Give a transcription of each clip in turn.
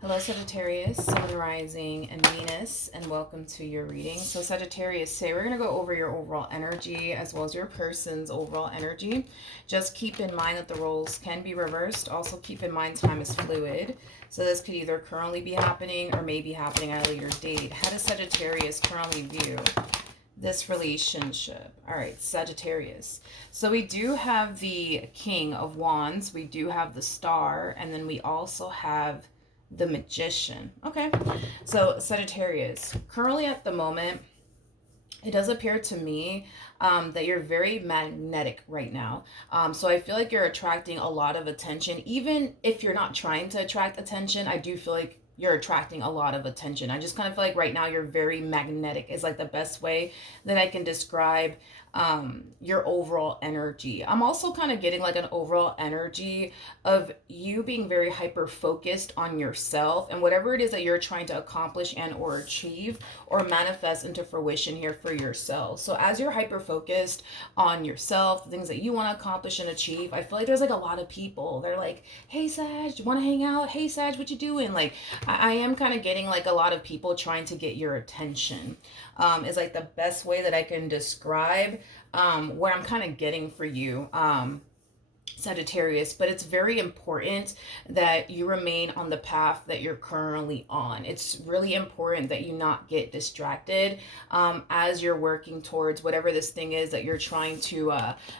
Hello, Sagittarius, Sun, Rising, and Venus, and welcome to your reading. So, Sagittarius, today we're going to go over your overall energy as well as your person's overall energy. Just keep in mind that the roles can be reversed. Also, keep in mind time is fluid. So, this could either currently be happening or may be happening at a later date. How does Sagittarius currently view this relationship? All right, Sagittarius. So we do have the King of Wands, we do have the Star, and then we also have the Magician. Okay, so Sagittarius, currently at the moment, it does appear to me that you're very magnetic right now. So I feel like you're attracting a lot of attention. Even if you're not trying to attract attention, I do feel like you're attracting a lot of attention. I just kind of feel like right now you're very magnetic is like the best way that I can describe your overall energy. I'm also kind of getting like an overall energy of you being very hyper focused on yourself and whatever it is that you're trying to accomplish and or achieve or manifest into fruition here for yourself. So as you're hyper focused on yourself, the things that you want to accomplish and achieve, I feel like there's like a lot of people. They're like, hey Sag, you want to hang out? Hey Sag, what you doing? Like I am kind of getting like a lot of people trying to get your attention. Is like the best way that I can describe where I'm kind of getting for you. Sagittarius, but it's very important that you remain on the path that you're currently on. It's really important that you not get distracted as you're working towards whatever this thing is that you're trying to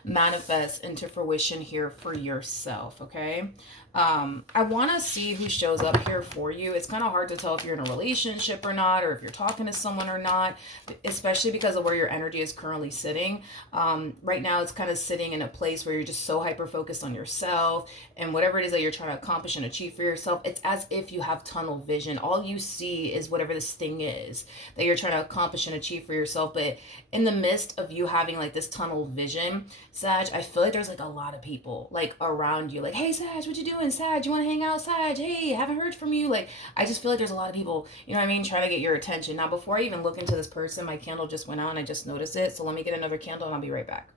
manifest into fruition here for yourself, okay? I want to see who shows up here for you. It's kind of hard to tell if you're in a relationship or not, or if you're talking to someone or not, especially because of where your energy is currently sitting. Right now, it's kind of sitting in a place where you're just so hyper focused on yourself and whatever it is that you're trying to accomplish and achieve for yourself. It's as if you have tunnel vision. All you see is whatever this thing is that you're trying to accomplish and achieve for yourself. But in the midst of you having like this tunnel vision, Sag, I feel like there's like a lot of people like around you, like, hey Sag, what you doing? Sag, you want to hang out? Sag, hey, haven't heard from you. Like, I just feel like there's a lot of people, you know what I mean, trying to get your attention. Now, before I even look into this person, my candle just went out and I just noticed it. So let me get another candle and I'll be right back.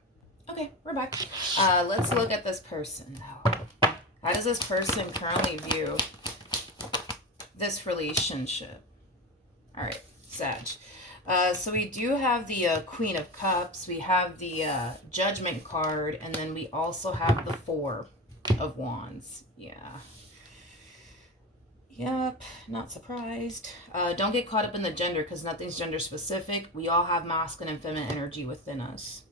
Okay, we're back. Let's look at this person now. How does this person currently view this relationship? All right, Sag. So we do have the Queen of Cups, we have the Judgment card, and then we also have the Four of Wands. Yeah. Yep, not surprised. Don't get caught up in the gender because nothing's gender specific. We all have masculine and feminine energy within us.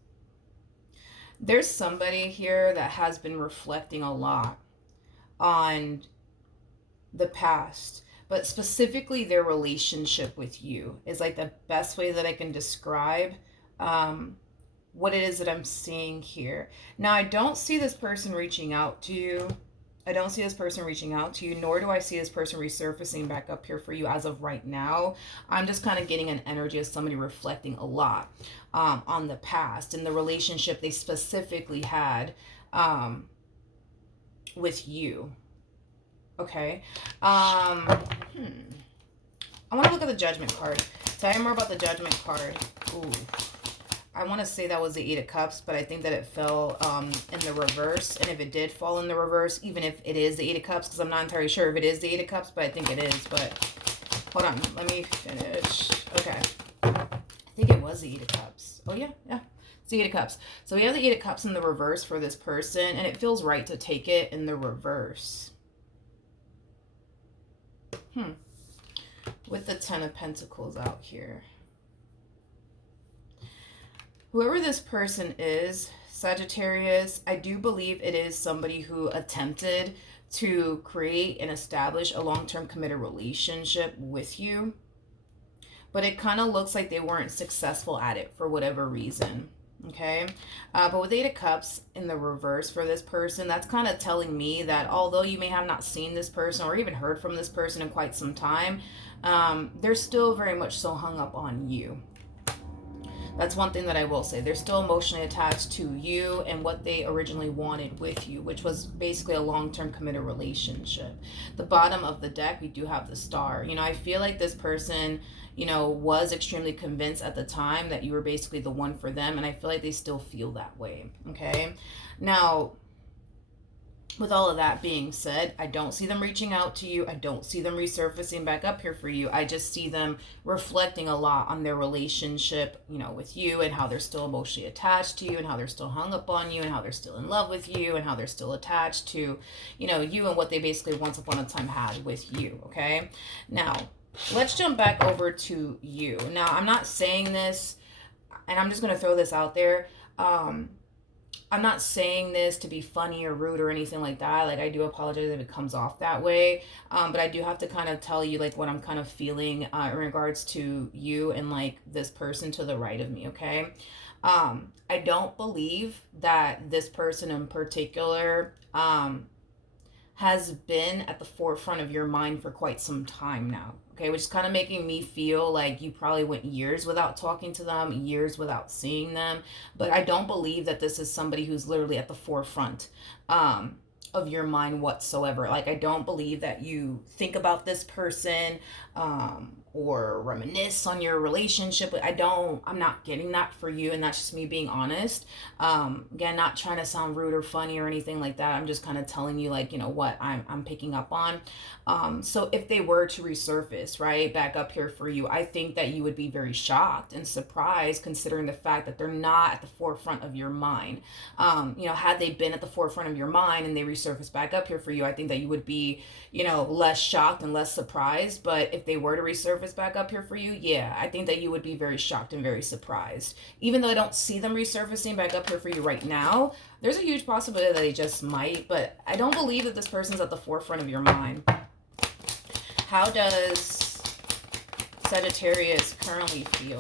There's somebody here that has been reflecting a lot on the past, but specifically their relationship with you is like the best way that I can describe what it is that I'm seeing here. Now, I don't see this person reaching out to you. I don't see this person reaching out to you, nor do I see this person resurfacing back up here for you as of right now. I'm just kind of getting an energy of somebody reflecting a lot on the past and the relationship they specifically had with you. Okay. I want to look at the Judgment card. Tell me more about the Judgment card. Ooh. I want to say that was the Eight of Cups, but I think that it fell in the reverse. And if it did fall in the reverse, even if it is the Eight of Cups, because I'm not entirely sure if it is the Eight of Cups, but I think it is. But hold on, let me finish. Okay. I think it was the Eight of Cups. Oh, yeah, yeah. It's the Eight of Cups. So we have the Eight of Cups in the reverse for this person, and it feels right to take it in the reverse. With the Ten of Pentacles out here. Whoever this person is, Sagittarius, I do believe it is somebody who attempted to create and establish a long-term committed relationship with you. But it kind of looks like they weren't successful at it for whatever reason. Okay, but with Eight of Cups in the reverse for this person, that's kind of telling me that although you may have not seen this person or even heard from this person in quite some time, they're still very much so hung up on you. That's one thing that I will say. They're still emotionally attached to you and what they originally wanted with you, which was basically a long-term committed relationship. The bottom of the deck, we do have the Star. You know, I feel like this person, you know, was extremely convinced at the time that you were basically the one for them. And I feel like they still feel that way. Okay. Now, with all of that being said, I don't see them reaching out to you. I don't see them resurfacing back up here for you. I just see them reflecting a lot on their relationship, with you, and how they're still emotionally attached to you, and how they're still hung up on you, and how they're still in love with you, and how they're still attached to, you and what they basically once upon a time had with you. Okay. Now, let's jump back over to you. Now, I'm not saying this, and I'm just going to throw this out there. I'm not saying this to be funny or rude or anything like that. Like, I do apologize if it comes off that way. But I do have to kind of tell you, like, what I'm kind of feeling in regards to you and, like, this person to the right of me, okay? I don't believe that this person in particular has been at the forefront of your mind for quite some time now. Okay, which is kind of making me feel like you probably went years without talking to them, years without seeing them. But I don't believe that this is somebody who's literally at the forefront of your mind whatsoever. Like, I don't believe that you think about this person or reminisce on your relationship. I'm not getting that for you, and that's just me being honest. Again, not trying to sound rude or funny or anything like that. I'm just kind of telling you, like, what I'm picking up on. So if they were to resurface, right, back up here for you, I think that you would be very shocked and surprised, considering the fact that they're not at the forefront of your mind. Had they been at the forefront of your mind and they resurfaced back up here for you, I think that you would be, less shocked and less surprised. But if they were to resurface back up here for you, yeah, I think that you would be very shocked and very surprised. Even though I don't see them resurfacing back up here for you right now, there's a huge possibility that they just might, but I don't believe that this person's at the forefront of your mind. How does Sagittarius currently feel?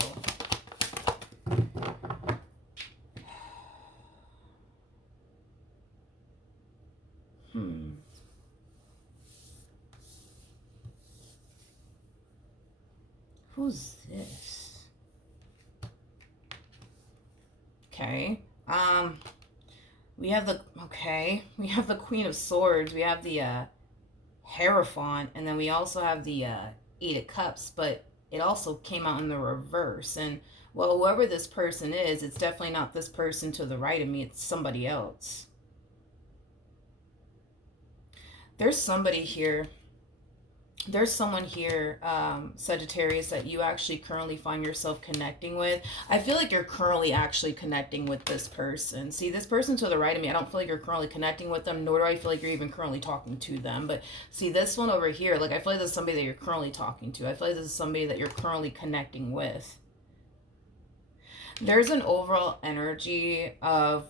Who's this? Okay. We have the Queen of Swords. We have the Hierophant, and then we also have the Eight of Cups, but it also came out in the reverse. And, well, whoever this person is, it's definitely not this person to the right of me. It's somebody else. There's somebody here. There's someone here, Sagittarius, that you actually currently find yourself connecting with. I feel like you're currently actually connecting with this person. See, this person to the right of me, I don't feel like you're currently connecting with them, nor do I feel like you're even currently talking to them. But see, this one over here, like, I feel like this is somebody that you're currently talking to. I feel like this is somebody that you're currently connecting with. There's an overall energy of,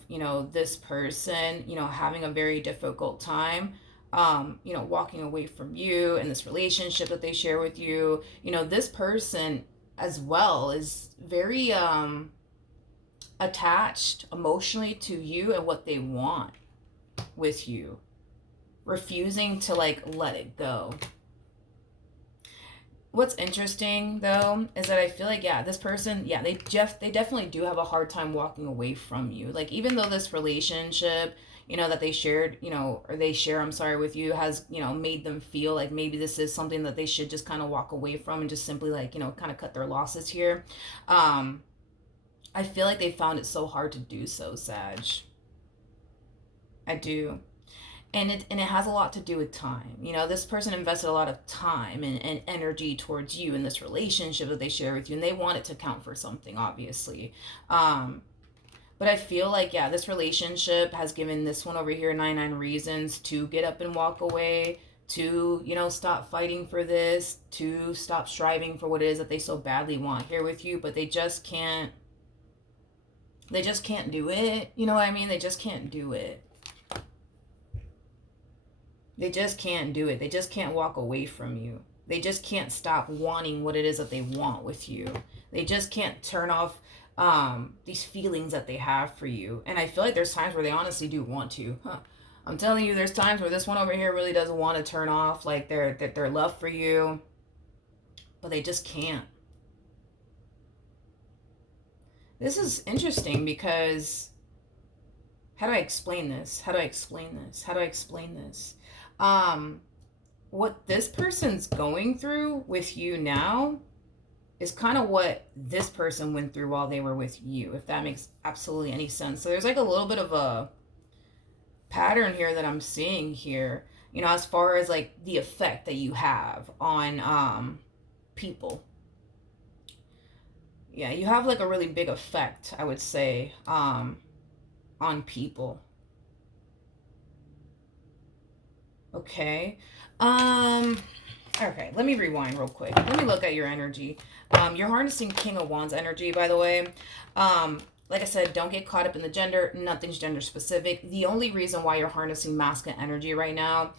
this person, having a very difficult time walking away from you and this relationship that they share with you. This person as well is very attached emotionally to you and what they want with you, refusing to, like, let it go. What's interesting though is that I feel like, this person, they definitely do have a hard time walking away from you. Like, even though this relationship, that they shared, or they share, with you, has, made them feel like maybe this is something that they should just kind of walk away from and just simply, like, kind of cut their losses here. I feel like they found it so hard to do so, Sag. I do. And it has a lot to do with time. This person invested a lot of time and energy towards you in this relationship that they share with you, and they want it to count for something, obviously. But I feel like, this relationship has given this one over here 99 reasons to get up and walk away, to, stop fighting for this, to stop striving for what it is that they so badly want here with you, but they just can't do it. You know what I mean? They just can't do it. They just can't do it. They just can't walk away from you. They just can't stop wanting what it is that they want with you. They just can't turn off these feelings that they have for you. And I feel like there's times where they honestly do want to. I'm telling you, there's times where this one over here really doesn't want to turn off, like, their love for you, but they just can't. This is interesting because, how do I explain this? What this person's going through with you now is kind of what this person went through while they were with you, if that makes absolutely any sense. So there's, like, a little bit of a pattern here that I'm seeing here, you know, as far as like the effect that you have on people. Yeah, you have like a really big effect, I would say, on people. Okay. Um okay, let me rewind real quick. Let me look at your energy. You're harnessing King of Wands energy, by the way. Um, like I said, don't get caught up in the gender. Nothing's gender specific. The only reason why you're harnessing masculine energy right now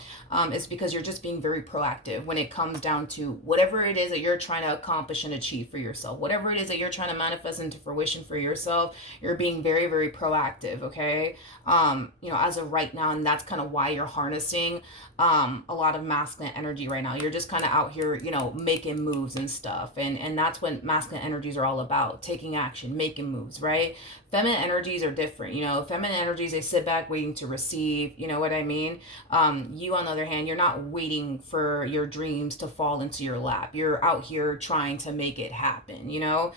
is because you're just being very proactive when it comes down to whatever it is that you're trying to accomplish and achieve for yourself. Whatever it is that you're trying to manifest into fruition for yourself, you're being very, very proactive, okay? You know, as of right now, and that's kind of why you're harnessing a lot of masculine energy right now. You're just kind of out here, you know, making moves and stuff. And that's what masculine energies are all about, taking action, making moves, right? Feminine energies are different. You know, feminine energies, they sit back waiting to receive. You know what I mean? You, on the other hand, you're not waiting for your dreams to fall into your lap. You're out here trying to make it happen, you know?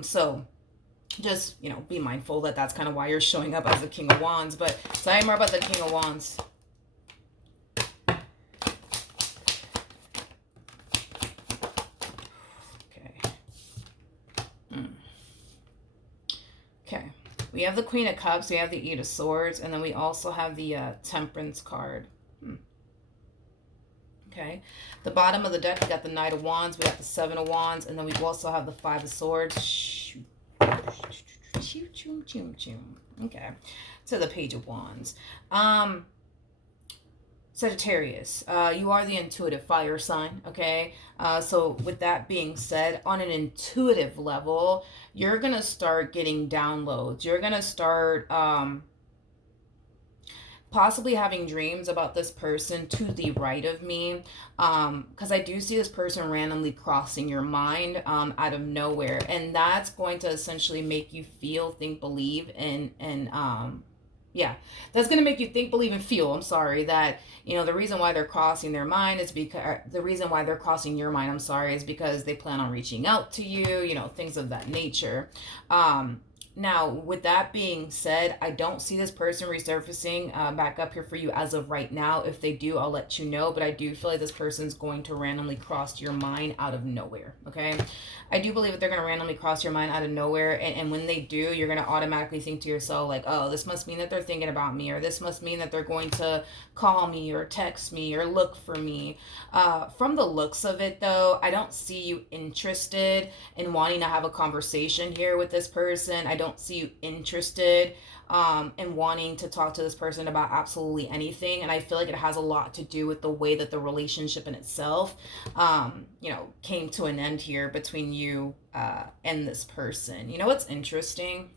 So just, you know, be mindful that that's kind of why you're showing up as the King of Wands. But tell me more about the King of Wands. Okay, we have the Queen of Cups, we have the Eight of Swords, and then we also have the Temperance card. Okay, the bottom of the deck, we got the Knight of Wands, we got the Seven of Wands, and then we also have the Five of Swords. Okay, to the Page of Wands. Sagittarius, you are the intuitive fire sign, okay? So with that being said, on an intuitive level, you're going to start getting downloads. You're going to start possibly having dreams about this person to the right of me, because I do see this person randomly crossing your mind out of nowhere, and that's going to essentially make you feel, think, believe, and yeah, that's going to make you think, believe, and feel, I'm sorry, that, you know, the reason why they're crossing their mind is because, the reason why they're crossing your mind, I'm sorry, is because they plan on reaching out to you, you know, things of that nature. Now, with that being said, I don't see this person resurfacing back up here for you as of right now. If they do, I'll let you know, but I do feel like this person's going to randomly cross your mind out of nowhere, okay? I do believe that they're going to randomly cross your mind out of nowhere, and when they do, you're going to automatically think to yourself, like, oh, this must mean that they're thinking about me, or this must mean that they're going to call me, or text me, or look for me. From the looks of it, though, I don't see you interested in wanting to have a conversation here with this person. I don't see you interested in wanting to talk to this person about absolutely anything. And I feel like it has a lot to do with the way that the relationship in itself, you know, came to an end here between you and this person. You know what's interesting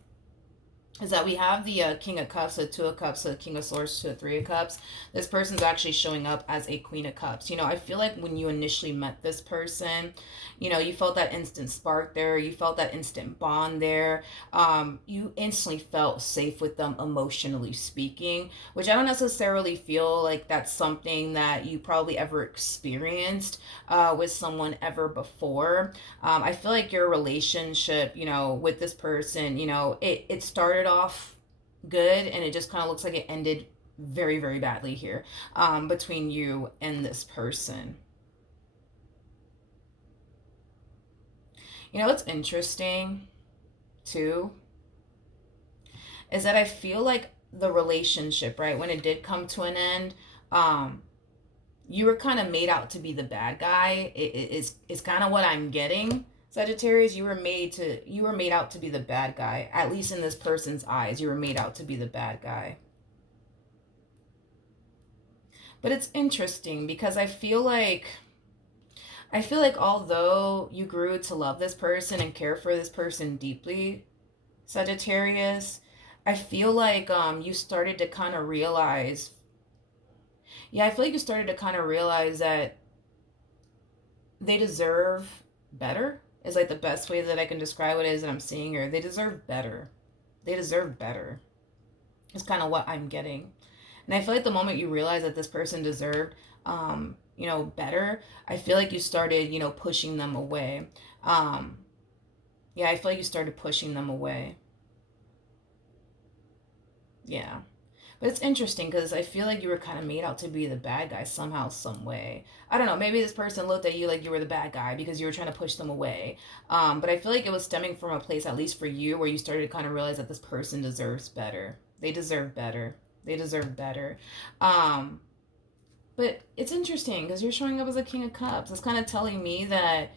is that we have the King of Cups, the Two of Cups, the King of Swords, to the Three of Cups. This person's actually showing up as a Queen of Cups. You know, I feel like when you initially met this person, you know, you felt that instant spark there. You felt that instant bond there. You instantly felt safe with them, emotionally speaking, which I don't necessarily feel like that's something that you probably ever experienced with someone ever before. I feel like your relationship, you know, with this person, you know, it started off good, and it just kind of looks like it ended very, very badly here between you and this person. You know what's interesting too is that I feel like the relationship, right, when it did come to an end, you were kind of made out to be the bad guy. It's kind of what I'm getting. Sagittarius, you were made out to be the bad guy. At least in this person's eyes, you were made out to be the bad guy. But it's interesting because I feel like although you grew to love this person and care for this person deeply, Sagittarius, I feel like you started to kind of realize, yeah, I feel like you started to kind of realize that they deserve better, is like the best way that I can describe what it is that I'm seeing here. They deserve better. They deserve better. It's kind of what I'm getting. And I feel like the moment you realize that this person deserved, you know, better, I feel like you started, you know, pushing them away. Yeah, I feel like you started pushing them away. Yeah. But it's interesting because I feel like you were kind of made out to be the bad guy somehow, some way. I don't know. Maybe this person looked at you like you were the bad guy because you were trying to push them away. But I feel like it was stemming from a place, at least for you, where you started to kind of realize that this person deserves better. They deserve better. They deserve better. Um, but it's interesting because you're showing up as a King of Cups. It's kind of telling me that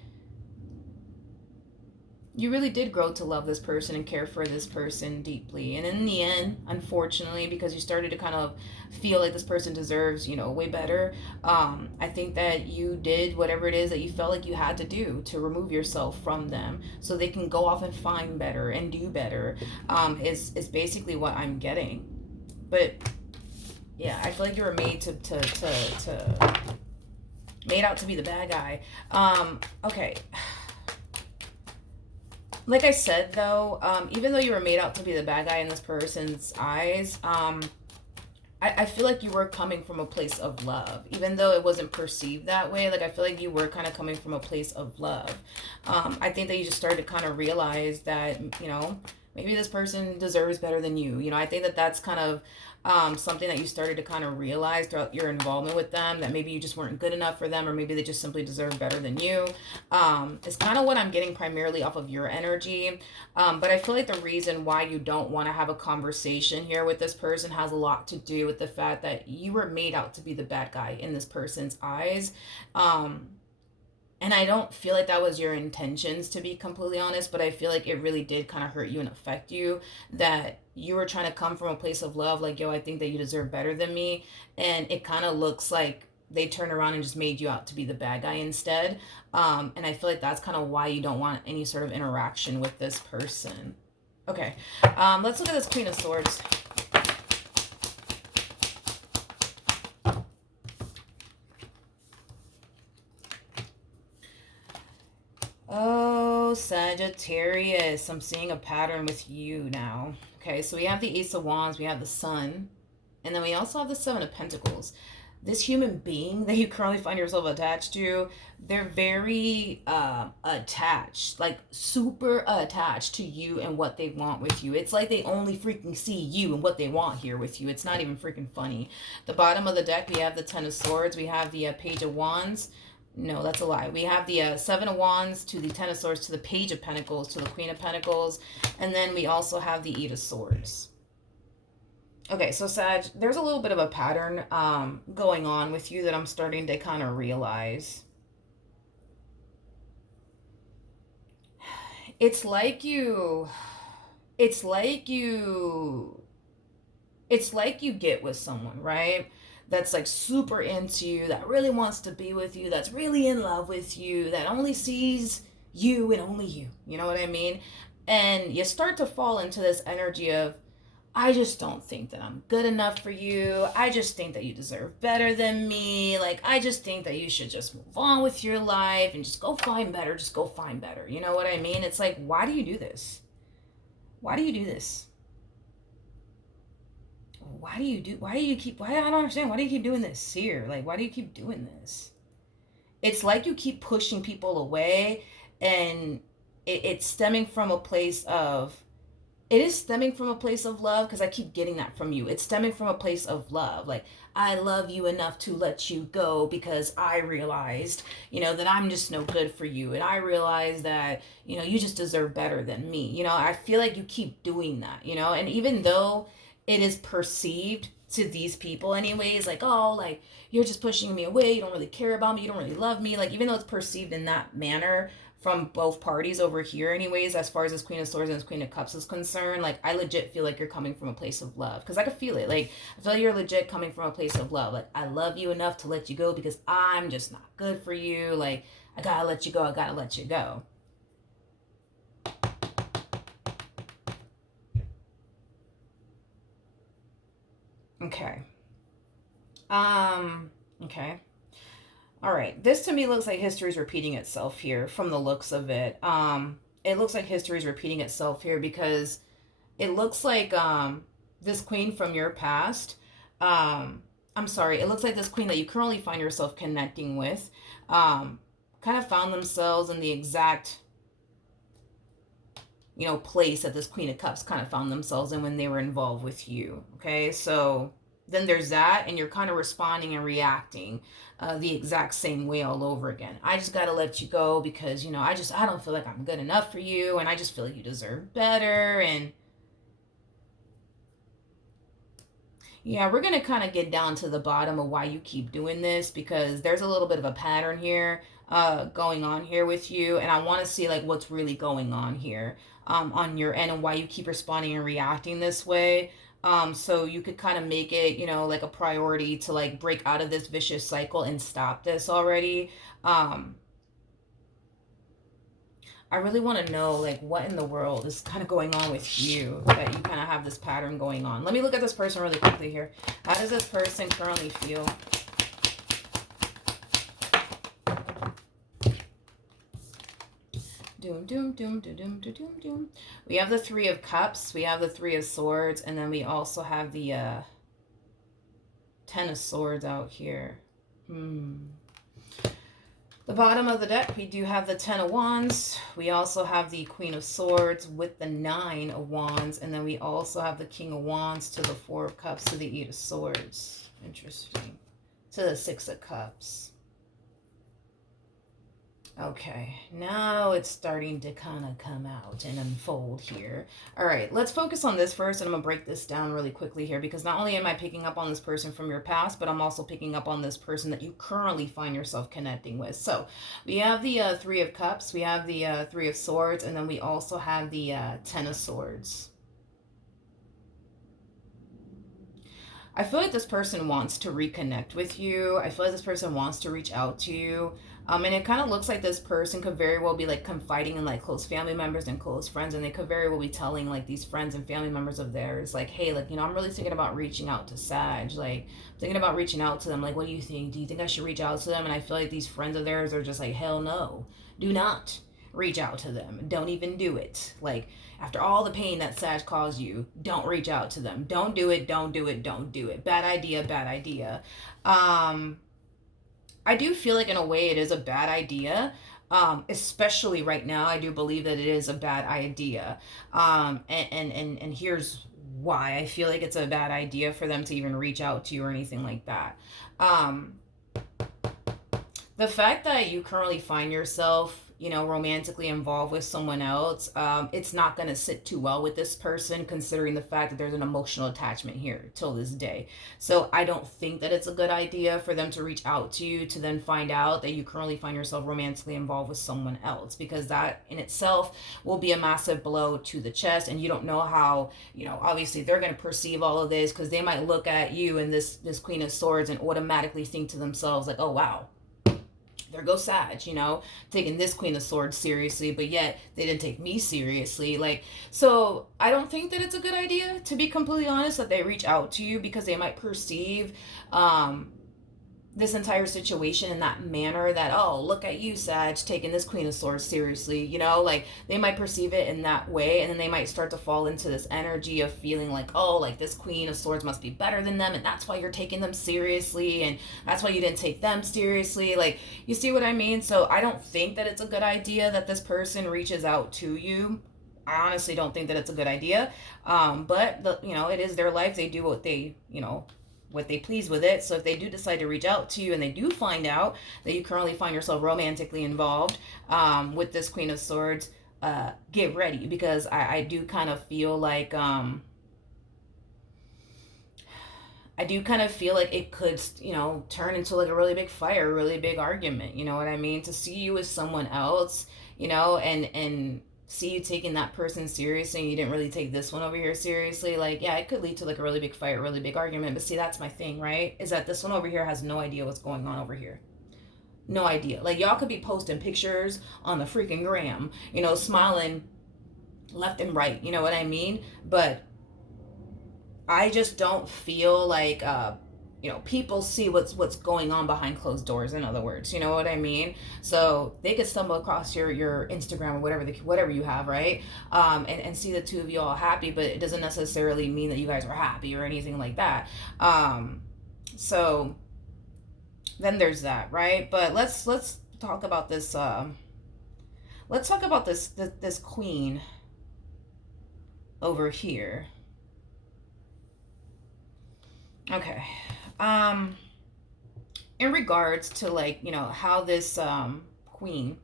you really did grow to love this person and care for this person deeply. And in the end, unfortunately, because you started to kind of feel like this person deserves, way better, I think that you did whatever it is that you felt like you had to do to remove yourself from them so they can go off and find better and do better, is basically what I'm getting. But yeah, I feel like you were made to made out to be the bad guy. Okay. Like I said, though, even though you were made out to be the bad guy in this person's eyes, I feel like you were coming from a place of love, even though it wasn't perceived that way. Like, I feel like you were kind of coming from a place of love. I think that you just started to kind of realize that, maybe this person deserves better than you. I think that that's kind of something that you started to kind of realize throughout your involvement with them, that maybe you just weren't good enough for them, or maybe they just simply deserve better than you. It's kind of what I'm getting primarily off of your energy. But I feel like the reason why you don't want to have a conversation here with this person has a lot to do with the fact that you were made out to be the bad guy in this person's eyes. And I don't feel like that was your intentions, to be completely honest, but I feel like it really did kind of hurt you and affect you, that you were trying to come from a place of love, like, yo, I think that you deserve better than me. And it kind of looks like they turned around and just made you out to be the bad guy instead. And I feel like that's kind of why you don't want any sort of interaction with this person. Okay, let's look at this Queen of Swords. Oh, Sagittarius, I'm seeing a pattern with you now. Okay, so we have the Ace of Wands, we have the Sun, and then we also have the Seven of Pentacles. This human being that you currently find yourself attached to, they're very attached, like super attached to you and what they want with you. It's like they only freaking see you and what they want here with you. It's not even freaking funny. The bottom of the deck, we have the Ten of Swords, we have the Page of Wands. No, that's a lie. We have the Seven of Wands to the Ten of Swords to the Page of Pentacles to the Queen of Pentacles. And then we also have the Eight of Swords. Okay, so Sag, there's a little bit of a pattern going on with you that I'm starting to kind of realize. It's like you get with someone, right? That's like super into you, that really wants to be with you, that's really in love with you, that only sees you and only you. You know what I mean? And you start to fall into this energy of, I just don't think that I'm good enough for you. I just think that you deserve better than me. Like, I just think that you should just move on with your life and just go find better. Just go find better. You know what I mean? It's like, why do you do this? Why do you do this? Why I don't understand. Why do you keep doing this here? Like, why do you keep doing this? It's like you keep pushing people away, and it's stemming from a place of, it is stemming from a place of love, because I keep getting that from you. It's stemming from a place of love. Like, I love you enough to let you go because I realized, that I'm just no good for you. And I realized that, you just deserve better than me. I feel like you keep doing that, and even though it is perceived to these people anyways, like, oh, like, you're just pushing me away, you don't really care about me, you don't really love me, like, even though it's perceived in that manner from both parties over here anyways, as far as this Queen of Swords and this Queen of Cups is concerned, like, I legit feel like you're coming from a place of love, because I can feel it. Like, I feel like you're legit coming from a place of love. Like, I love you enough to let you go because I'm just not good for you. Like, I gotta let you go, I gotta let you go. Okay. Okay. All right. This to me looks like history is repeating itself here from the looks of it. It looks like history is repeating itself here because it looks like this queen from your past, I'm sorry, it looks like this queen that you currently find yourself connecting with, kind of found themselves in the exact you know, place that this Queen of Cups kind of found themselves in when they were involved with you. Okay, so then there's that, and you're kind of responding and reacting the exact same way all over again. I just gotta let you go because, you know, I don't feel like I'm good enough for you, and I just feel like you deserve better. And yeah, we're gonna kind of get down to the bottom of why you keep doing this, because there's a little bit of a pattern here going on here with you, and I want to see like what's really going on here on your end, and why you keep responding and reacting this way. So you could kind of make it, you know, like a priority to like break out of this vicious cycle and stop this already. um I really want to know like what in the world is kind of going on with you that you kind of have this pattern going on. Let me look at this person really quickly here. How does this person currently feel? Doom, doom, doom, doom, doom, doom, doom, doom. We have the Three of Cups. We have the Three of Swords. And then we also have the Ten of Swords out here. The bottom of the deck, we do have the Ten of Wands. We also have the Queen of Swords with the Nine of Wands. And then we also have the King of Wands to the Four of Cups to the Eight of Swords. Interesting. To the Six of Cups. Okay, now it's starting to kind of come out and unfold here. All right, let's focus on this first, and I'm going to break this down really quickly here, because not only am I picking up on this person from your past, but I'm also picking up on this person that you currently find yourself connecting with. So we have the Three of Cups, we have the Three of Swords, and then we also have the Ten of Swords. I feel like this person wants to reconnect with you. I feel like this person wants to reach out to you. And it kind of looks like this person could very well be like confiding in like close family members and close friends. And they could very well be telling like these friends and family members of theirs, like, hey, like, you know, I'm really thinking about reaching out to Sag. Like, thinking about reaching out to them. Like, what do you think? Do you think I should reach out to them? And I feel like these friends of theirs are just like, hell no, do not reach out to them. Don't even do it. Like, after all the pain that Sag caused you, don't reach out to them. Don't do it. Don't do it. Don't do it. Bad idea. Bad idea. I do feel like in a way it is a bad idea. Especially right now, I do believe that it is a bad idea. And here's why I feel like it's a bad idea for them to even reach out to you or anything like that. The fact that you currently find yourself, you know, romantically involved with someone else, it's not going to sit too well with this person, considering the fact that there's an emotional attachment here till this day. So I don't think that it's a good idea for them to reach out to you to then find out that you currently find yourself romantically involved with someone else, because that in itself will be a massive blow to the chest. And you don't know how, you know, obviously they're going to perceive all of this, because they might look at you and this Queen of Swords and automatically think to themselves like, oh wow, there goes Sag, you know, taking this Queen of Swords seriously, but yet they didn't take me seriously. Like, so I don't think that it's a good idea, to be completely honest, that they reach out to you, because they might perceive this entire situation in that manner, that, oh, look at you, Sag, taking this Queen of Swords seriously, you know, like they might perceive it in that way, and then they might start to fall into this energy of feeling like, oh, like this Queen of Swords must be better than them, and that's why you're taking them seriously, and that's why you didn't take them seriously. Like, you see what I mean? So I don't think that it's a good idea that this person reaches out to you. I honestly don't think that it's a good idea. But you know, it is their life. They do what they, you know, what they please with it. So if they do decide to reach out to you, and they do find out that you currently find yourself romantically involved with this Queen of Swords, get ready, because I do kind of feel like it could, you know, turn into like a really big fight, a really big argument. You know what I mean? To see you as someone else, you know, and see you taking that person seriously, and you didn't really take this one over here seriously, like, yeah, it could lead to like a really big fight, a really big argument. But see, that's my thing, right? Is that this one over here has no idea what's going on over here. No idea. Like, y'all could be posting pictures on the freaking gram, you know, smiling left and right, you know what I mean? But I just don't feel like you know, people see what's going on behind closed doors, in other words, you know what I mean? So they could stumble across your Instagram or whatever you have, right? And see the two of you all happy, but it doesn't necessarily mean that you guys are happy or anything like that. So then there's that, right? But let's talk about this. Let's talk about this queen. over here. Okay. In regards to, like, how this queen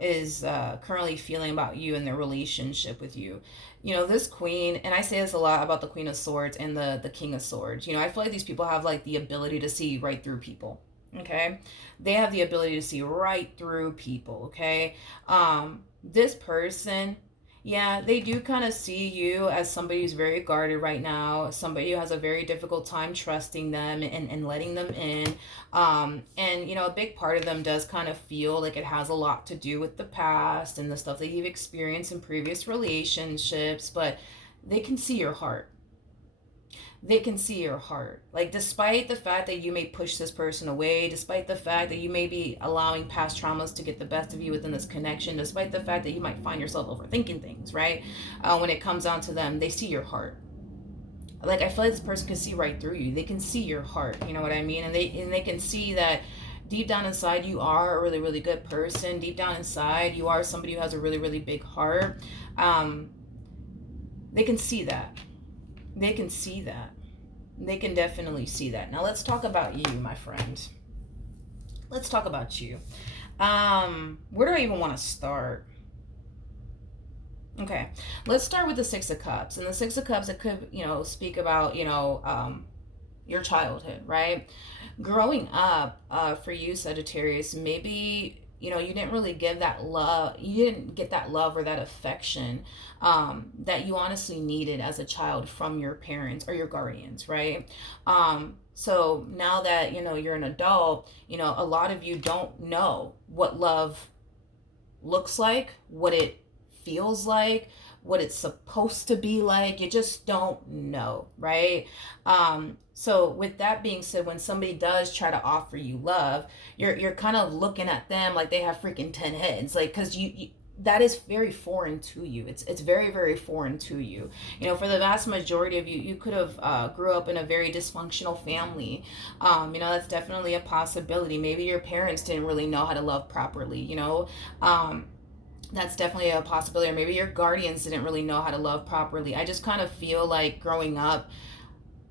is currently feeling about you and their relationship with you. This queen, and I say this a lot about the Queen of Swords and the King of Swords. I feel like these people have like the ability to see right through people. Okay, they have the ability to see right through people. Okay, this person, yeah, they do kind of see you as somebody who's very guarded right now, somebody who has a very difficult time trusting them and letting them in. And, a big part of them does kind of feel like it has a lot to do with the past and the stuff that you've experienced in previous relationships, but they can see your heart. They can see your heart. Like, despite the fact that you may push this person away, despite the fact that you may be allowing past traumas to get the best of you within this connection, despite the fact that you might find yourself overthinking things, right? When it comes down to them, they see your heart. Like, I feel like this person can see right through you. They can see your heart, you know what I mean? And they can see that deep down inside you are a really, really good person. Deep down inside you are somebody who has a really, really big heart. They can see that. They can see that. They can definitely see that. Now let's talk about you, my friend. Let's talk about you. Where do I even want to start? Okay, let's start with the Six of Cups. And the Six of Cups, it could, speak about, your childhood, right? Growing up, for you, Sagittarius, maybe, you didn't really give that love. You didn't get that love or that affection that you honestly needed as a child from your parents or your guardians, right? So now that, you're an adult, a lot of you don't know what love looks like, what it feels like, what it's supposed to be like. You just don't know, right? So with that being said, when somebody does try to offer you love, you're kind of looking at them like they have freaking 10 heads, like, because you that is very foreign to you. It's very, very foreign to you. For the vast majority of you, you could have grew up in a very dysfunctional family. That's definitely a possibility. Maybe your parents didn't really know how to love properly. That's definitely a possibility. Or maybe your guardians didn't really know how to love properly. I just kind of feel like growing up,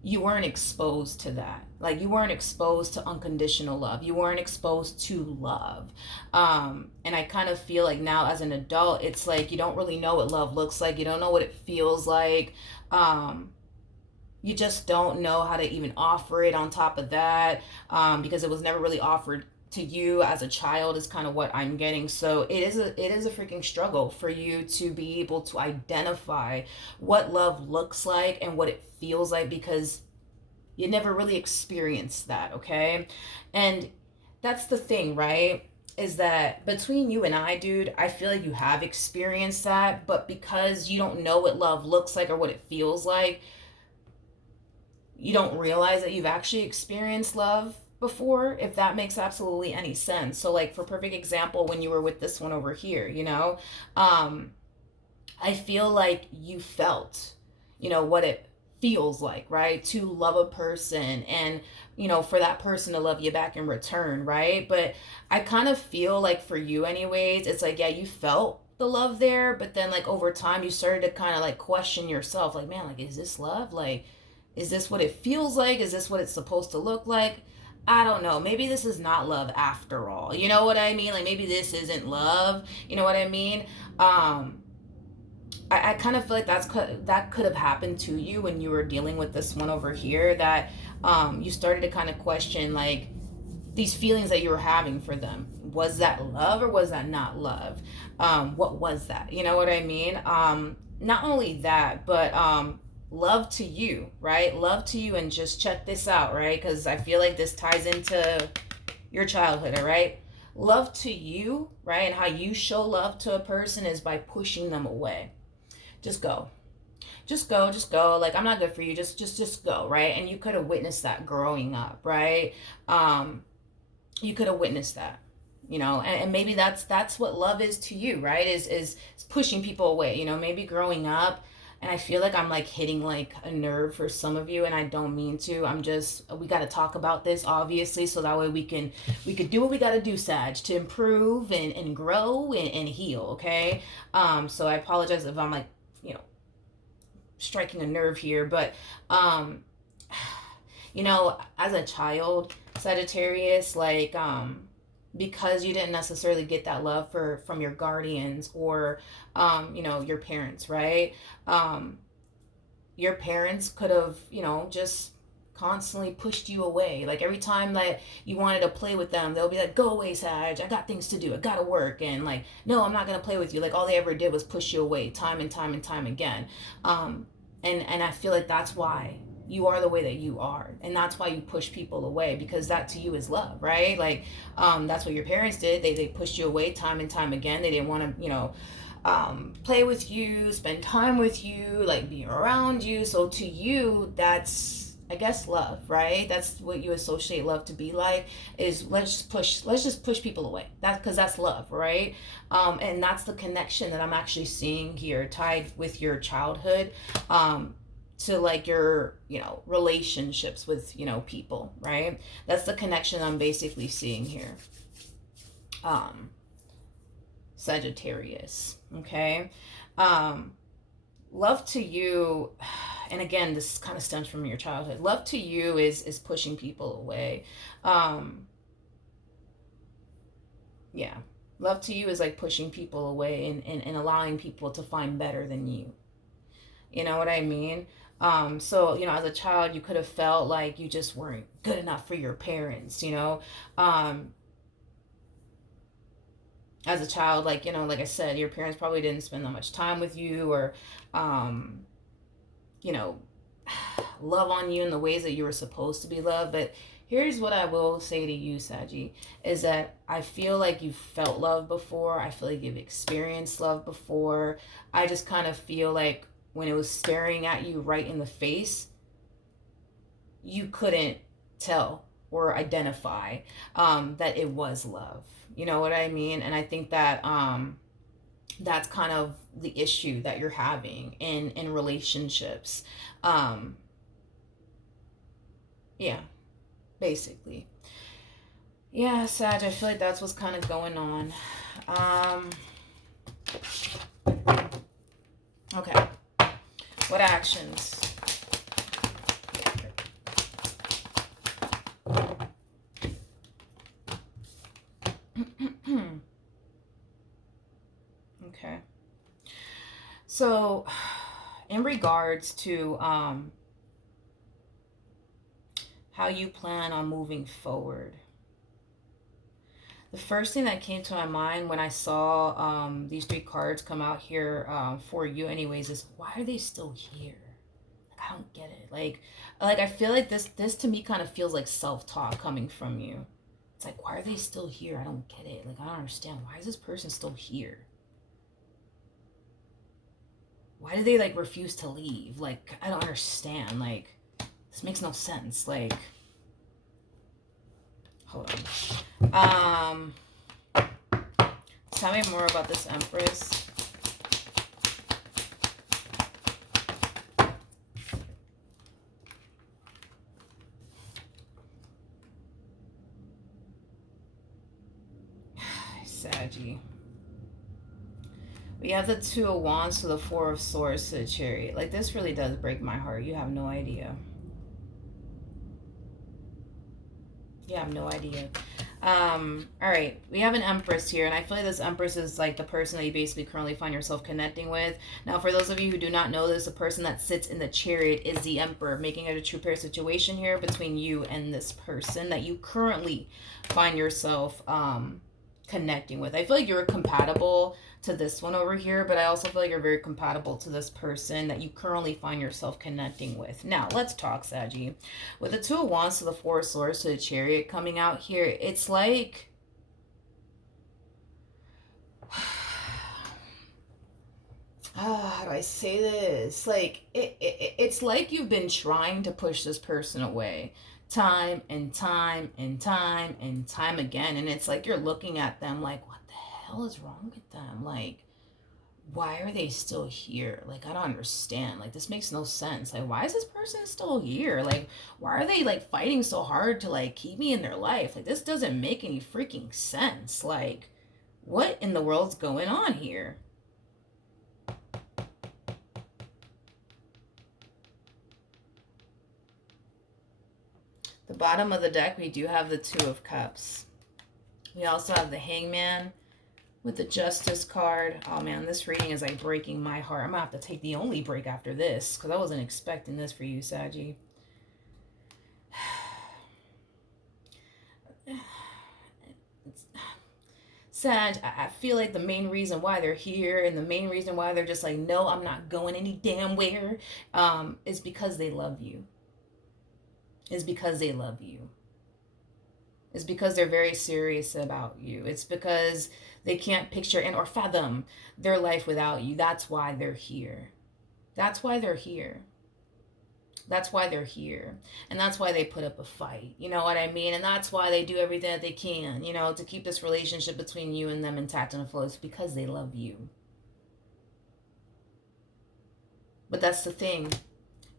you weren't exposed to that. Like, you weren't exposed to unconditional love. You weren't exposed to love. And I kind of feel like now as an adult, it's like you don't really know what love looks like. You don't know what it feels like. You just don't know how to even offer it on top of that, because it was never really offered to you as a child, is kind of what I'm getting. So it is a freaking struggle for you to be able to identify what love looks like and what it feels like, because you never really experienced that. Okay, and that's the thing, right? Is that between you and I, dude, I feel like you have experienced that, but because you don't know what love looks like or what it feels like, you don't realize that you've actually experienced love before, if that makes absolutely any sense. So, like, for perfect example, when you were with this one over here, I feel like you felt, what it feels like, right? To love a person and, for that person to love you back in return, right? But I kind of feel like for you anyways, it's like, yeah, you felt the love there, but then, like, over time you started to kind of like question yourself, like, man, like, is this love? Like, is this what it feels like? Is this what it's supposed to look like? I don't know. Maybe this is not love after all. You know what I mean? Like, maybe this isn't love. You know what I mean? I kind of feel like that could have happened to you when you were dealing with this one over here, that you started to kind of question, like, these feelings that you were having for them. Was that love or was that not love? What was that? You know what I mean? Not only that, but love to you, right? Love to you. And just check this out, right? Because I feel like this ties into your childhood, all right? Love to you, right? And how you show love to a person is by pushing them away. Just go. Just go. Like, I'm not good for you. Just go, right? And you could have witnessed that growing up, right? You could have witnessed that. And maybe that's what love is to you, right? Is pushing people away. Maybe growing up, and I feel like I'm like hitting like a nerve for some of you, and I don't mean to. We got to talk about this, obviously, so that way we can do what we got to do, Sag, to improve and grow and heal. Okay. So I apologize if I'm like, striking a nerve here, but you know, as a child, Sagittarius, like because you didn't necessarily get that love from your guardians or you know, your parents, right? Your parents could have, you know, just constantly pushed you away. Like every time that you wanted to play with them, they'll be like, "Go away, Sag. I got things to do. I gotta work." And like, "No, I'm not gonna play with you." Like all they ever did was push you away, time and time and time again. And I feel like that's why you are the way that you are, and that's why you push people away, because that to you is love, right? Like that's what your parents did. They pushed you away time and time again. They didn't want to, you know, play with you, spend time with you, like be around you. So to you, that's, I guess, love, right? That's what you associate love to be like, is let's just push people away. That's because that's love, right? And that's the connection that I'm actually seeing here, tied with your childhood, to like your, you know, relationships with, you know, people, right? That's the connection I'm basically seeing here. Sagittarius, okay? Love to you, and again, this kind of stems from your childhood. Love to you is pushing people away. Yeah. Love to you is like pushing people away and allowing people to find better than you. You know what I mean? So, you know, as a child, you could have felt like you just weren't good enough for your parents, you know? As a child, like, you know, like I said, your parents probably didn't spend that much time with you, or you know, love on you in the ways that you were supposed to be loved. But here's what I will say to you, Saggy, is that I feel like you've felt love before. I feel like you've experienced love before. I just kind of feel like when it was staring at you right in the face, you couldn't tell or identify that it was love. You know what I mean? And I think that that's kind of the issue that you're having in relationships. Yeah, basically. Yeah, Sag, I feel like that's what's kind of going on. Okay. What actions? Okay. So, in regards to how you plan on moving forward, the first thing that came to my mind when I saw these three cards come out here for you, anyways, is why are they still here? Like, I don't get it. Like I feel like this to me kind of feels like self-talk coming from you. It's like, why are they still here? I don't get it. Like, I don't understand. Why is this person still here? Why do they like refuse to leave? Like, I don't understand. Like, this makes no sense. Like, hold on. Tell me more about this Empress. Saggy. We have the Two of Wands to the Four of Swords to the Chariot. Like, this really does break my heart. You have no idea. You have no idea. All right, we have an Empress here, and I feel like this Empress is like the person that you basically currently find yourself connecting with. Now, for those of you who do not know this, the person that sits in the Chariot is the Emperor, making it a true pair situation here between you and this person that you currently find yourself connecting with. I feel like you're compatible to this one over here, but I also feel like you're very compatible to this person that you currently find yourself connecting with. Now, let's talk, Saggy. With the Two of Wands to the Four of Swords to the Chariot coming out here, it's like how do I say this? Like, it's like you've been trying to push this person away time and time and time and time again, and it's like you're looking at them like, what the hell is wrong with them? Like, why are they still here? Like, I don't understand. Like, this makes no sense. Like, why is this person still here? Like, why are they like fighting so hard to like keep me in their life? Like, this doesn't make any freaking sense. Like, what in the world's going on here? bottom of the deck, we do have the Two of Cups. We also have the Hangman with the Justice card. Oh man, this reading is like breaking my heart. I'm gonna have to take the only break after this because I wasn't expecting this for you, Saggy. Sag, I feel like the main reason why they're here and the main reason why they're just like, no, I'm not going any damn where, is because they love you. Is because they love you. It's because they're very serious about you. It's because they can't picture and or fathom their life without you. That's why they're here. That's why they're here. That's why they're here. And that's why they put up a fight. You know what I mean? And that's why they do everything that they can, you know, to keep this relationship between you and them intact and afloat. It's because they love you. But that's the thing,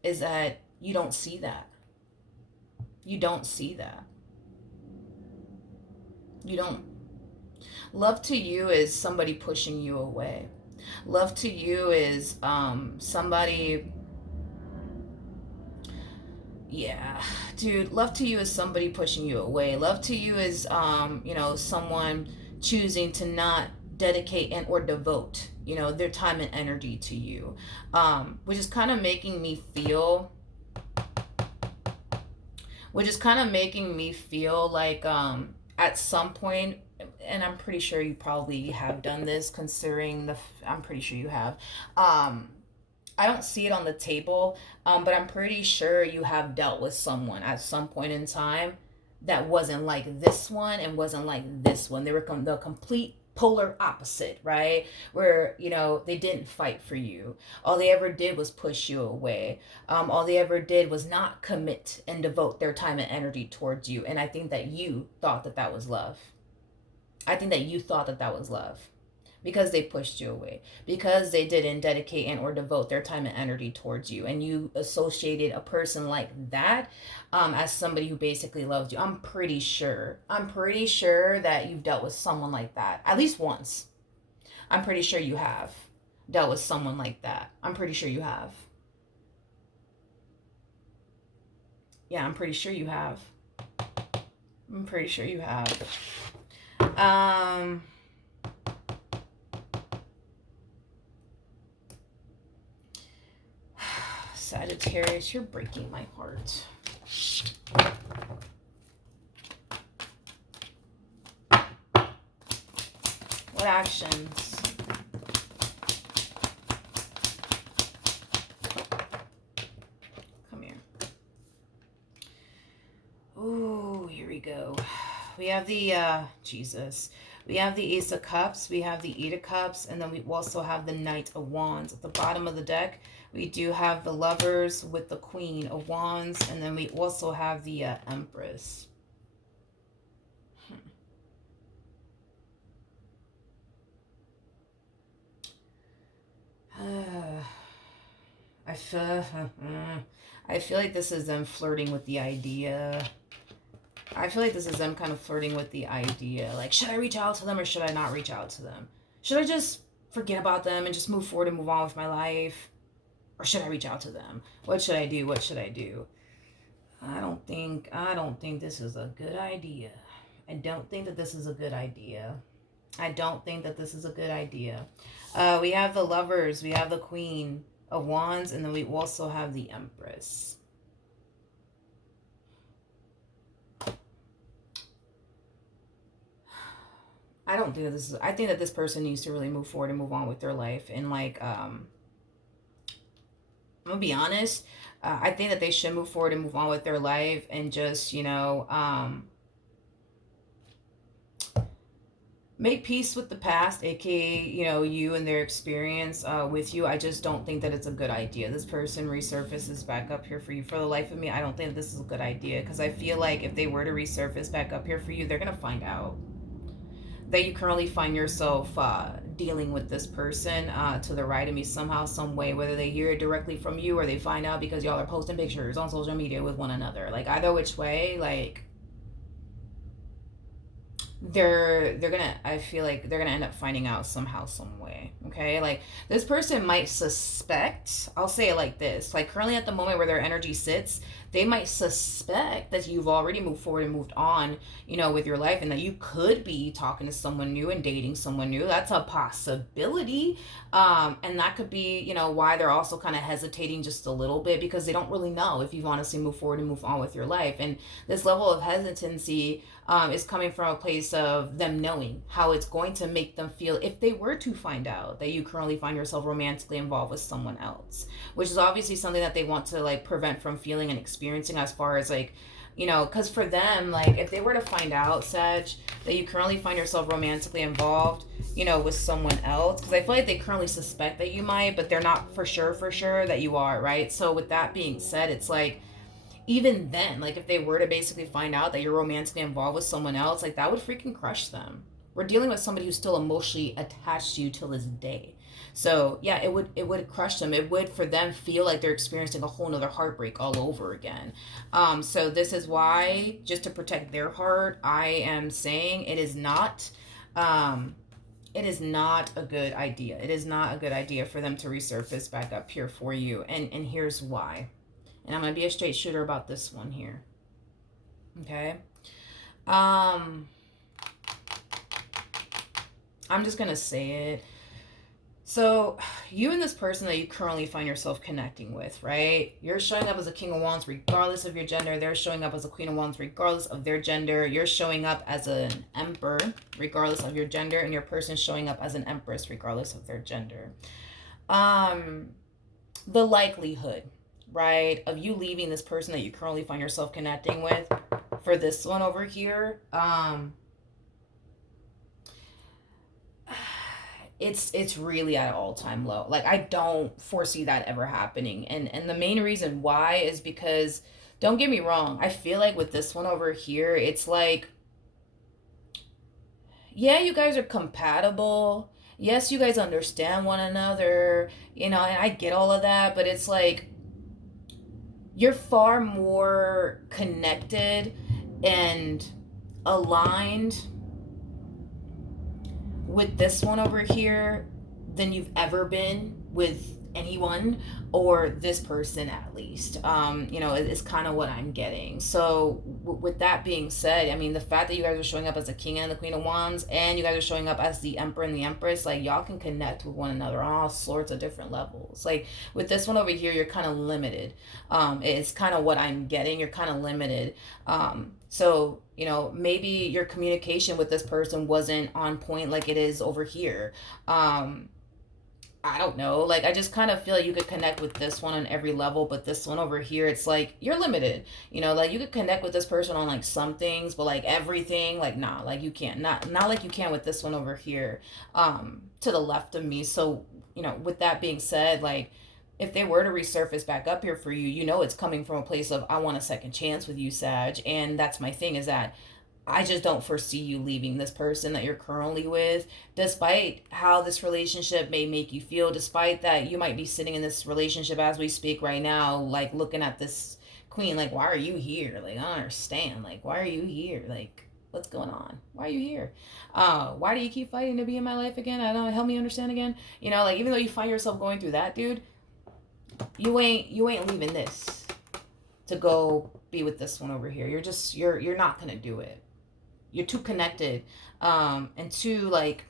is that you don't see that. You don't see that. You don't. Love to you is somebody pushing you away. Love to you is somebody... Yeah, dude, love to you is somebody pushing you away. Love to you is, you know, someone choosing to not dedicate and or devote, you know, their time and energy to you, which is kind of making me feel, like, at some point, and I'm pretty sure you probably have done this, considering I'm pretty sure you have, I don't see it on the table, but I'm pretty sure you have dealt with someone at some point in time that wasn't like this one and wasn't like this one. They were the complete polar opposite, right? Where, you know, they didn't fight for you. All they ever did was push you away. All they ever did was not commit and devote their time and energy towards you. And I think that you thought that that was love. I think that you thought that that was love. Because they pushed you away, because they didn't dedicate and or devote their time and energy towards you, and you associated a person like that as somebody who basically loved you. I'm pretty sure that you've dealt with someone like that at least once. I'm pretty sure you have dealt with someone like that. I'm pretty sure you have. Yeah, I'm pretty sure you have. I'm pretty sure you have. Sagittarius, you're breaking my heart. What actions? Come here. Ooh, here we go. We have the, Jesus. We have the Ace of Cups, we have the Eight of Cups, and then we also have the Knight of Wands. At the bottom of the deck, we do have the Lovers with the Queen of Wands, and then we also have the Empress. I feel like this is them flirting with the idea. I feel like this is them kind of flirting with the idea. Like, should I reach out to them or should I not reach out to them? Should I just forget about them and just move forward and move on with my life? Or should I reach out to them? What should I do? What should I do? I don't think this is a good idea. I don't think that this is a good idea. I don't think that this is a good idea. We have the Lovers. We have the Queen of Wands. And then we also have the Empress. I don't think that this is... I think that this person needs to really move forward and move on with their life. And, like, I'm going to be honest. I think that they should move forward and move on with their life and just, you know, make peace with the past, aka, you know, you and their experience with you. I just don't think that it's a good idea. This person resurfaces back up here for you. For the life of me, I don't think this is a good idea, because I feel like if they were to resurface back up here for you, they're going to find out that you currently find yourself dealing with this person to the right of me somehow, some way, whether they hear it directly from you or they find out because y'all are posting pictures on social media with one another. Like, either which way, like, they're gonna, I feel like they're gonna end up finding out somehow, some way. Okay, like this person might suspect, I'll say it like this, like currently at the moment where their energy sits, they might suspect that you've already moved forward and moved on, with your life, and that you could be talking to someone new and dating someone new. That's a possibility. And that could be, why they're also kind of hesitating just a little bit, because they don't really know if you've honestly moved forward and move on with your life. And this level of hesitancy is coming from a place of them knowing how it's going to make them feel if they were to find out that you currently find yourself romantically involved with someone else, which is obviously something that they want to like prevent from feeling and experiencing, as far as like, because for them, like if they were to find out, Sag, that you currently find yourself romantically involved, with someone else, because I feel like they currently suspect that you might, but they're not for sure that you are, right? So with that being said, it's like, even then, like if they were to basically find out that you're romantically involved with someone else, like that would freaking crush them. We're dealing with somebody who's still emotionally attached to you till this day. So yeah, it would crush them. It would, for them, feel like they're experiencing a whole nother heartbreak all over again. So this is why, just to protect their heart, I am saying it is not a good idea. It is not a good idea for them to resurface back up here for you. And here's why. And I'm going to be a straight shooter about this one here. Okay? I'm just going to say it. So, you and this person that you currently find yourself connecting with, right? You're showing up as a King of Wands regardless of your gender. They're showing up as a Queen of Wands regardless of their gender. You're showing up as an Emperor regardless of your gender. And your person's showing up as an Empress regardless of their gender. The likelihood, right, of you leaving this person that you currently find yourself connecting with for this one over here, it's really at an all-time low. Like I don't foresee that ever happening. And the main reason why is because, don't get me wrong, I feel like with this one over here, it's like, yeah, you guys are compatible. Yes, you guys understand one another, and I get all of that, but it's like, you're far more connected and aligned with this one over here than you've ever been with anyone, or this person at least. Is kind of what I'm getting. So with that being said, I mean, the fact that you guys are showing up as the King and the Queen of Wands, and you guys are showing up as the Emperor and the Empress, like y'all can connect with one another on all sorts of different levels. Like with this one over here, you're kind of limited. It's kind of what I'm getting. You're kind of limited. So, maybe your communication with this person wasn't on point like it is over here. I don't know. Like, I just kind of feel like you could connect with this one on every level, but this one over here, it's like, you're limited. Like, you could connect with this person on, like, some things, but, like, everything, like, nah, like, you can't. Not like you can with this one over here, to the left of me. So, with that being said, like, if they were to resurface back up here for you, it's coming from a place of, I want a second chance with you, Sag. And that's my thing, is that I just don't foresee you leaving this person that you're currently with, despite how this relationship may make you feel, despite that you might be sitting in this relationship as we speak right now, like looking at this queen, like, why are you here? Like, I don't understand. Like, why are you here? Like, what's going on? Why are you here? Why do you keep fighting to be in my life again? I don't, help me understand again. Like, even though you find yourself going through that, dude, you ain't leaving this to go be with this one over here. You're not gonna do it. You're too connected, and too, like,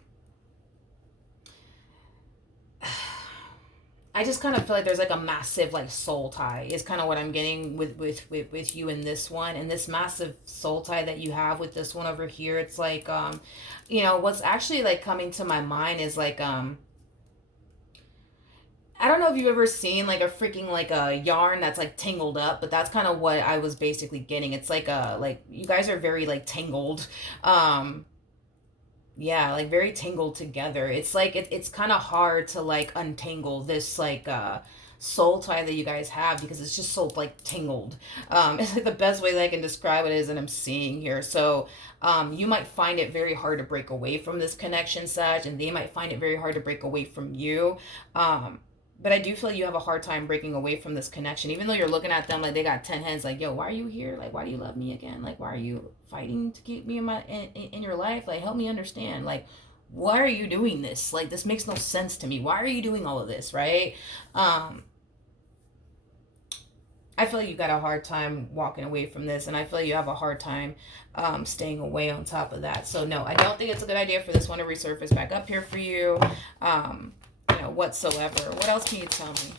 I just kind of feel like there's like a massive like soul tie is kind of what I'm getting with you in this one. And this massive soul tie that you have with this one over here, it's like, what's actually like coming to my mind is like, I don't know if you've ever seen like a freaking like a yarn that's like tangled up, but that's kind of what I was basically getting. It's like you guys are very like tangled. Yeah, like very tangled together. It's like it's kind of hard to like untangle this like soul tie that you guys have, because it's just so like tangled. It's like the best way that I can describe it is that I'm seeing here. So you might find it very hard to break away from this connection, Sag, and they might find it very hard to break away from you. But I do feel like you have a hard time breaking away from this connection, even though you're looking at them like they got 10 heads. Like, yo, why are you here? Like, why do you love me again? Like, why are you fighting to keep me in your life? Like, help me understand. Like, why are you doing this? Like, this makes no sense to me. Why are you doing all of this, right? I feel like you got a hard time walking away from this, and I feel like you have a hard time staying away on top of that. So no, I don't think it's a good idea for this one to resurface back up here for you, whatsoever. What else can you tell me?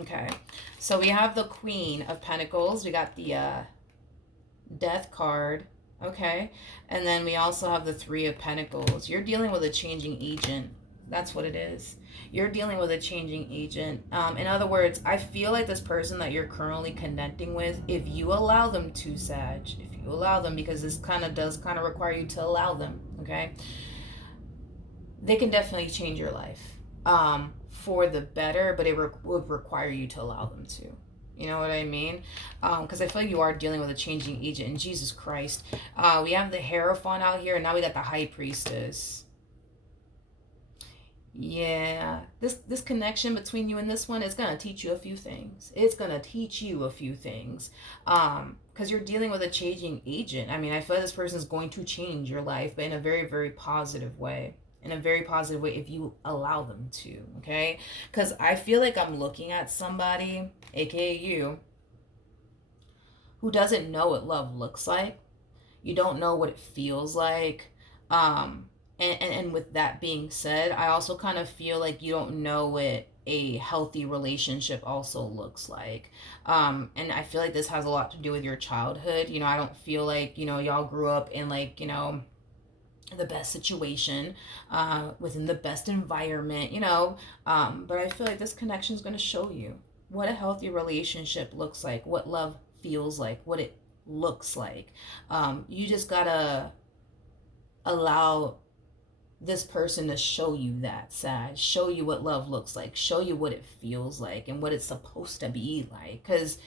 Okay, so we have the Queen of Pentacles. We got the Death card. Okay, and then we also have the Three of Pentacles. You're dealing with a changing agent. That's what it is. You're dealing with a changing agent. In other words, I feel like this person that you're currently connecting with, if you allow them to, Sag, if you allow them, because this does require you to allow them, okay? They can definitely change your life for the better, but it would require you to allow them to. You know what I mean? Because I feel like you are dealing with a changing agent. And Jesus Christ. We have the Hierophant out here, and now we got the High Priestess. Yeah. This connection between you and this one is going to teach you a few things. It's going to teach you a few things. Because you're dealing with a changing agent. I mean, I feel like this person is going to change your life, but in a very, very positive way. In a very positive way if you allow them to, okay? Because I feel like I'm looking at somebody, aka you, who doesn't know what love looks like. You don't know what it feels like. And with that being said, I also kind of feel like you don't know what a healthy relationship also looks like. And I feel like this has a lot to do with your childhood. I don't feel like, y'all grew up in like, the best situation, within the best environment, but I feel like this connection is going to show you what a healthy relationship looks like, what love feels like, what it looks like. You just gotta allow this person to show you that, Sag, show you what love looks like, show you what it feels like and what it's supposed to be like. Because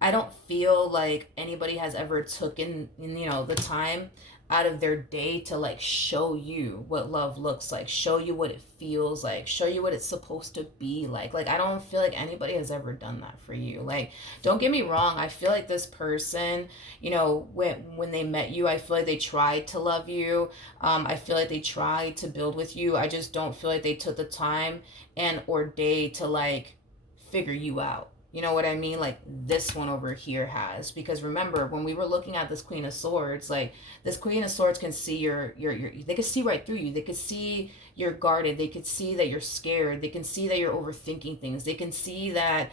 I don't feel like anybody has ever taken, the time out of their day to like show you what love looks like, show you what it feels like, show you what it's supposed to be like. Like, I don't feel like anybody has ever done that for you. Like, don't get me wrong, I feel like this person, when they met you, I feel like they tried to love you. I feel like they tried to build with you. I just don't feel like they took the time and or day to like figure you out. You know what I mean? Like this one over here has. Because remember, when we were looking at this Queen of Swords, like this Queen of Swords can see your they can see right through you. They can see you're guarded. They can see that you're scared. They can see that you're overthinking things. They can see that,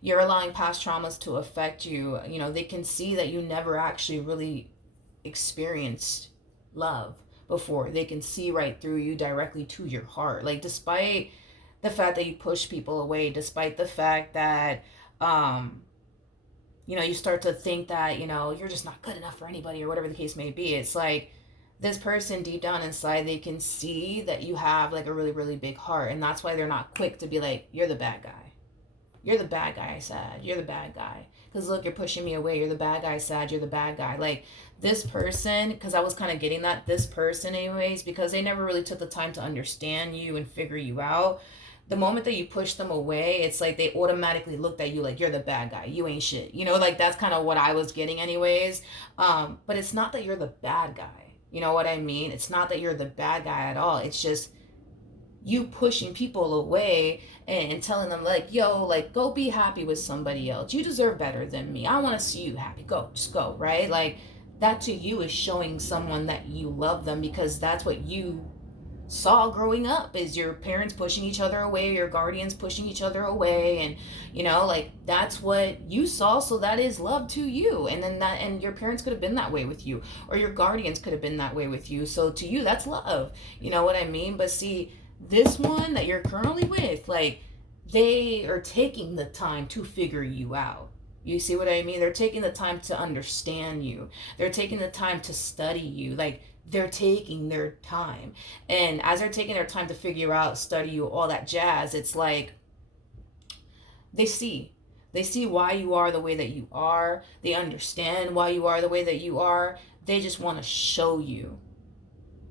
you're allowing past traumas to affect you. They can see that you never actually really experienced love before. They can see right through you directly to your heart. Like, despite the fact that you push people away, despite the fact that, you start to think that, you're just not good enough for anybody or whatever the case may be. It's like this person deep down inside, they can see that you have like a really, really big heart. And that's why they're not quick to be like, you're the bad guy. You're the bad guy, I said. You're the bad guy. Because look, you're pushing me away. You're the bad guy, Sag. You're the bad guy. Like, this person, because I was kind of getting that, this person anyways, because they never really took the time to understand you and figure you out. The moment that you push them away, it's like they automatically looked at you like, you're the bad guy. You ain't shit. Like that's kind of what I was getting anyways. But it's not that you're the bad guy. You know what I mean? It's not that you're the bad guy at all. It's just you pushing people away and telling them like, yo, like, go be happy with somebody else. You deserve better than me. I want to see you happy. Go, just go, right? Like, that to you is showing someone that you love them, because that's what you saw growing up, is your parents pushing each other away, your guardians pushing each other away, and like that's what you saw, so that is love to you. And then that, and your parents could have been that way with you, or your guardians could have been that way with you, so to you that's love. You know what I mean? But see, this one that you're currently with, like, they are taking the time to figure you out. You see what I mean? They're taking the time to understand you. They're taking the time to study you. Like, they're taking their time. And as they're taking their time to figure you out, study you, all that jazz, it's like they see They see why you are the way that you are. They understand why you are the way that you are. They just want to show you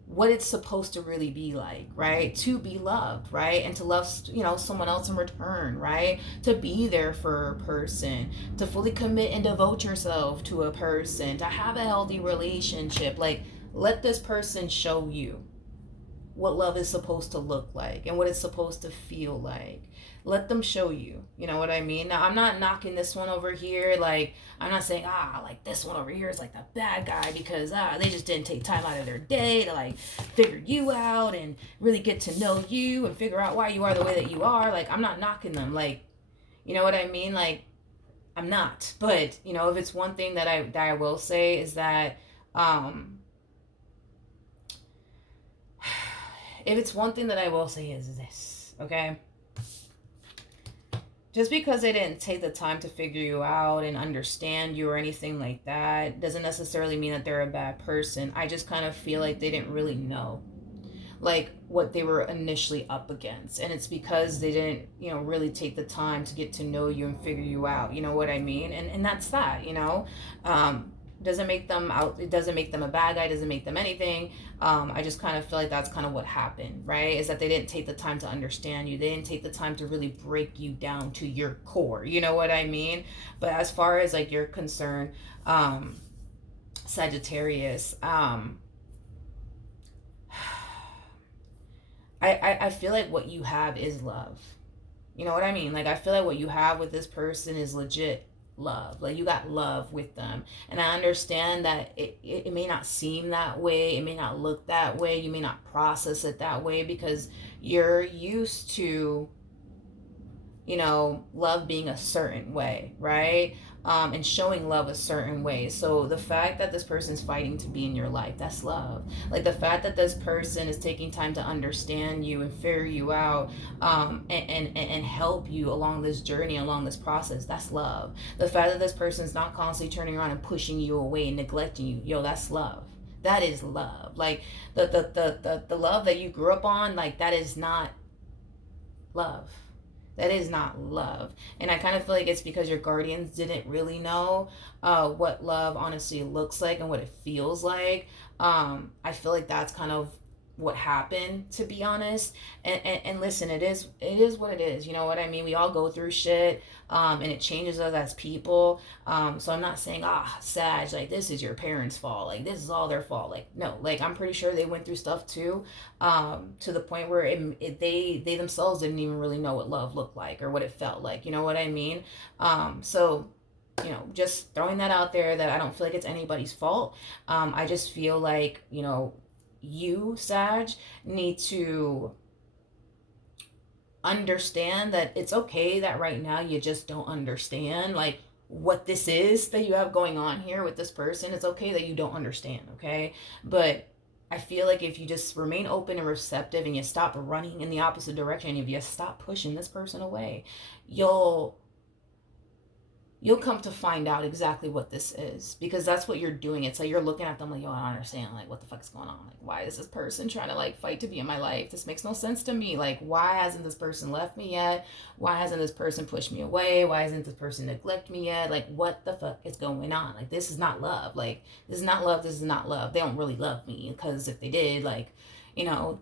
what it's supposed to really be like, right? To be loved, right? And to love, someone else in return, right? To be there for a person, to fully commit and devote yourself to a person, to have a healthy relationship. Like, let this person show you what love is supposed to look like and what it's supposed to feel like. Let them show you. You know what I mean? Now, I'm not knocking this one over here. Like, I'm not saying, like this one over here is like the bad guy because, they just didn't take time out of their day to like figure you out and really get to know you and figure out why you are the way that you are. Like, I'm not knocking them. Like, you know what I mean? Like, I'm not. But, if it's one thing that I will say is that, if it's one thing that I will say is this, okay? Just because they didn't take the time to figure you out and understand you or anything like that doesn't necessarily mean that they're a bad person. I just kind of feel like they didn't really know, like, what they were initially up against. And it's because they didn't, really take the time to get to know you and figure you out. You know what I mean? And that's that, doesn't make them out, it doesn't make them a bad guy, doesn't make them anything. I just kind of feel like that's kind of what happened, right? Is that they didn't take the time to understand you. They didn't take the time to really break you down to your core. You know what I mean? But as far as like you're concerned, Sagittarius, I feel like what you have is love. You know what I mean? Like, I feel like what you have with this person is legit love. Like, you got love with them. And I understand that it may not seem that way. It may not look that way. You may not process it that way because you're used to, love being a certain way, right? And showing love a certain way. So the fact that this person's fighting to be in your life, that's love. Like, the fact that this person is taking time to understand you and figure you out, and help you along this journey, along this process, that's love. The fact that this person's not constantly turning around and pushing you away and neglecting you, that's love. That is love. Like, the love that you grew up on, like, that is not love. That is not love. And I kind of feel like it's because your guardians didn't really know what love honestly looks like and what it feels like. I feel like that's kind of what happened, to be honest. And listen, it is what it is. You know what I mean? We all go through shit, and it changes us as people. So I'm not saying, Sag, like, this is your parents' fault. Like, this is all their fault. Like, no, like, I'm pretty sure they went through stuff too, to the point where they themselves didn't even really know what love looked like or what it felt like. You know what I mean? So, just throwing that out there, that I don't feel like it's anybody's fault. I just feel like, you, Sag, need to understand that it's okay that right now you just don't understand, like, what this is that you have going on here with this person. It's okay that you don't understand, okay? But I feel like if you just remain open and receptive and you stop running in the opposite direction, if you stop pushing this person away, you'll come to find out exactly what this is, because that's what you're doing. It's like you're looking at them like, yo, I don't understand. Like, what the fuck is going on? Like, why is this person trying to like fight to be in my life? This makes no sense to me. Like, why hasn't this person left me yet? Why hasn't this person pushed me away? Why hasn't this person neglected me yet? Like, what the fuck is going on? Like, this is not love. Like, this is not love. This is not love. They don't really love me, because if they did, like,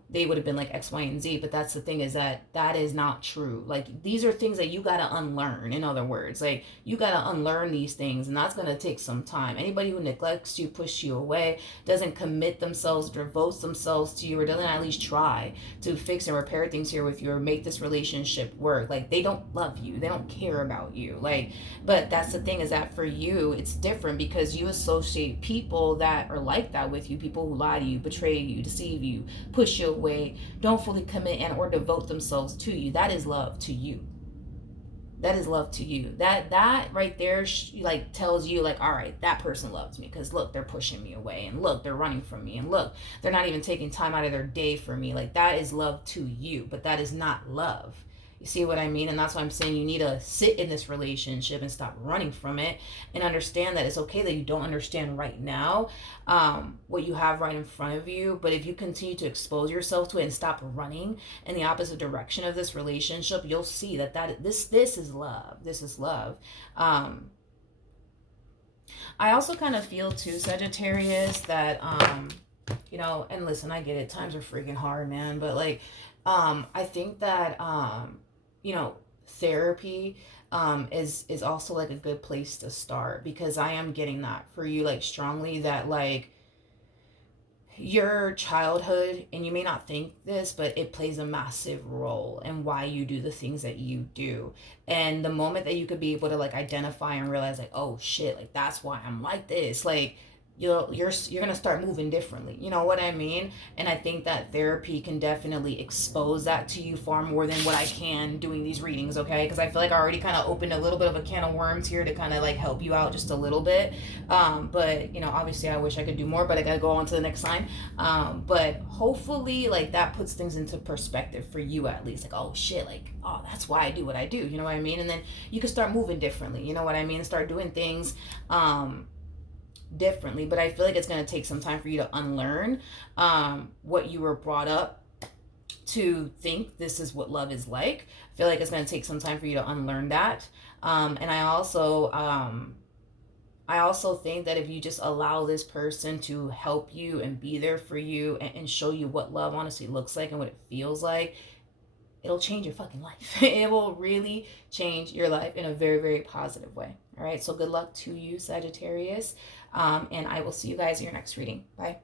they would have been like X, Y, and Z. But that's the thing, is that is not true. Like, these are things that you got to unlearn. In other words, like, you got to unlearn these things, and that's going to take some time. Anybody who neglects you, pushes you away, doesn't commit themselves, devotes themselves to you, or doesn't at least try to fix and repair things here with you or make this relationship work, like, they don't love you. They don't care about you. Like, but that's the thing, is that for you, it's different, because you associate people that are like that with you, people who lie to you, betray you, deceive you, push you away, don't fully commit and or devote themselves to you. That is love to you. That is love to you. That right there like tells you, like, all right, that person loves me, because look, they're pushing me away, and look, they're running from me, and look, they're not even taking time out of their day for me. Like, that is love to you, but that is not love. You see what I mean? And that's why I'm saying you need to sit in this relationship and stop running from it, and understand that it's okay that you don't understand right now what you have right in front of you. But if you continue to expose yourself to it and stop running in the opposite direction of this relationship, you'll see that this is love. This is love. I also kind of feel too, Sagittarius, that you know, and listen, I get it, times are freaking hard, man, but like I think that you know, therapy is also like a good place to start, because I am getting that for you, like, strongly, that like your childhood, and you may not think this, but it plays a massive role in why you do the things that you do. And the moment that you could be able to like identify and realize like, oh shit, like that's why I'm like this, like you're gonna start moving differently, you know what I mean? And I think that therapy can definitely expose that to you far more than what I can doing these readings, okay? Because I feel like I already kind of opened a little bit of a can of worms here to kind of like help you out just a little bit. But you know, obviously I wish I could do more, but I gotta go on to the next sign. But hopefully like that puts things into perspective for you, at least, like, oh shit, like, oh, that's why I do what I do, you know what I mean? And then you can start moving differently, you know what I mean? Start doing things differently. But I feel like it's going to take some time for you to unlearn what you were brought up to think this is what love is like. I feel like it's going to take some time for you to unlearn that. And I also think that if you just allow this person to help you and be there for you, and show you what love honestly looks like and what it feels like, it'll change your fucking life. It will really change your life in a very, very positive way. All right. So good luck to you, Sagittarius. And I will see you guys in your next reading. Bye.